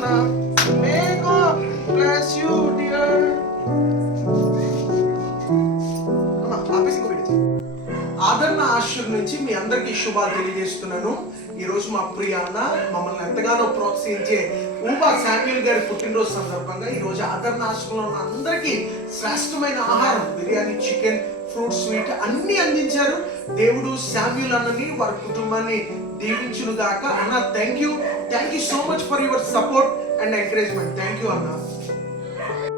అన్న. May God bless you dear. అన్న office కి వెళ్ళి ఆదరణ ఆశ్రమం నుంచి మీ అందరికీ శుభాలు తెలియజేస్తున్నాను. ఈరోజు మా ప్రియ అన్న మమ్మల్ని ఎంతగానో ప్రోత్సహించే ఊబా శామ్యూల్ గారి పుట్టినరోజు సందర్భంగా ఈరోజు ఆదరణ ఆశ్రమంలో ఉన్న అందరికీ శ్రేష్టమైన ఆహారం, బిర్యానీ, చికెన్, ఫ్రూట్, స్వీట్ అన్ని అందించారు. దేవుడు శామ్యూల్ అన్నని వారి కుటుంబాన్ని దీవించును గాక. అన్న thank you so much for your support and encouragement. Thank you అన్న.